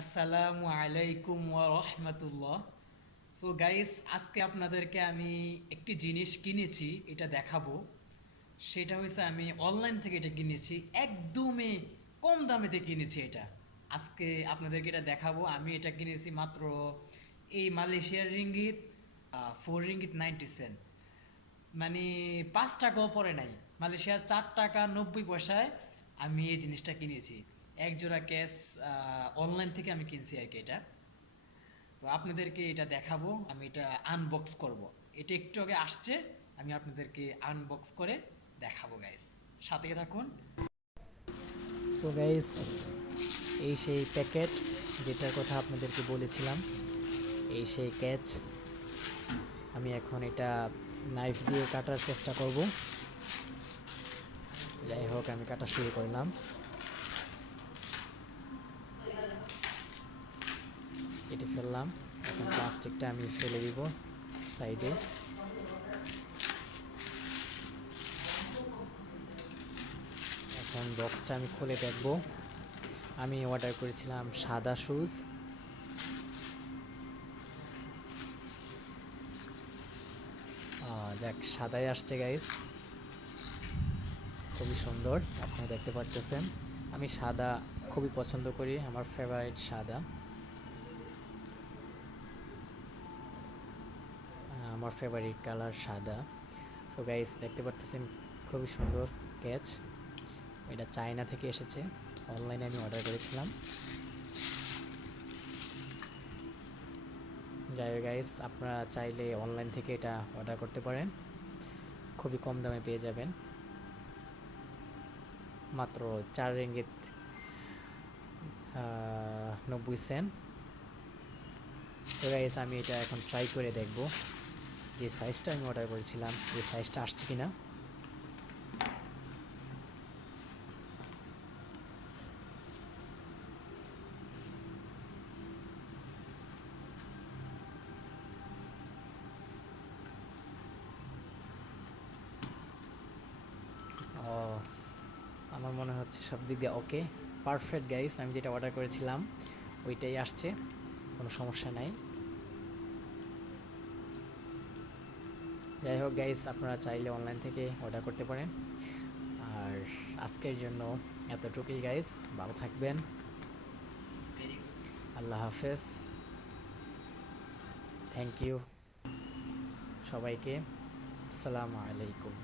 আসসালামু আলাইকুম ওয়া রাহমাতুল্লাহ। সো গাইস, আজকে আপনাদেরকে আমি একটি জিনিস কিনেছি, এটা দেখাবো। সেটা হয়েছে আমি অনলাইন থেকে এটা কিনেছি, একদমই কম দামেতে কিনেছি এটা। আজকে আপনাদেরকে এটা দেখাবো। আমি এটা কিনেছি মাত্র এই মালয়েশিয়ার রিঙ্গিত 4 রিঙ্গিত 90 সেন্ট, মানে 5 টাকাও পড়ে নাই। মালয়েশিয়ার 4 টাকা 90 পয়সায় আমি এই জিনিসটা কিনেছি। এক জোড়া ক্যাশ অনলাইন থেকে আমি কিনছি আর কি এটা। তো আপনাদেরকে এটা দেখাবো, আমি এটা আনবক্স করব। এটা একটু আগে আসছে, আমি আপনাদেরকে আনবক্স করে দেখাবো গাইস, সাথে থাকুন। সো গাইস, এই সেই প্যাকেট যেটার কথা আপনাদেরকে বলেছিলাম, এই সেই ক্যাচ। আমি এখন এটা নাইফ দিয়ে কাটার চেষ্টা করব। যাই হোক, আমি কাটা শুরু করলাম। কেটে ফেললাম। এখন প্লাস্টিকটা আমি ফেলে দিব সাইডে। এখন বক্সটা আমি খুলে দেখব। আমি অর্ডার করেছিলাম সাদা শুজ। যাক, সাদাই আসছে গাইস, খুবই সুন্দর। আপনারা দেখতে পাচ্ছেন আমি সাদা খুবই পছন্দ করি, আমার ফেভারিট সাদা। আমার ফেভারিট কালার সাদা। সো গাইস, দেখতে পাচ্ছেন খুবই সুন্দর ক্যাচ। এটা চায়না থেকে এসেছে, অনলাইনে আমি অর্ডার করেছিলাম। যাই হোক গাইস, আপনারা চাইলে অনলাইন থেকে এটা অর্ডার করতে পারেন, খুবই কম দামে পেয়ে যাবেন, মাত্র 4 রিঙ্গিত 90 সেন্ট। তো গাইস, আমি এটা এখন ট্রাই করে দেখব যে সাইজটা আমি অর্ডার করেছিলাম এই সাইজটা আসছে কিনা। ও, আমার মনে হচ্ছে সব দিক দিয়ে ওকে, পারফেক্ট গাইস। আমি যেটা অর্ডার করেছিলাম ওইটাই আসছে, কোনো সমস্যা নাই। যাই হোক গাইস, আপনারা চাইলে অনলাইন থেকে অর্ডার করতে পারেন। আর আজকের জন্য এতটুকুই গাইস, ভালো থাকবেন, আল্লাহ হাফেজ, থ্যাংক ইউ সবাইকে, আসসালামু আলাইকুম।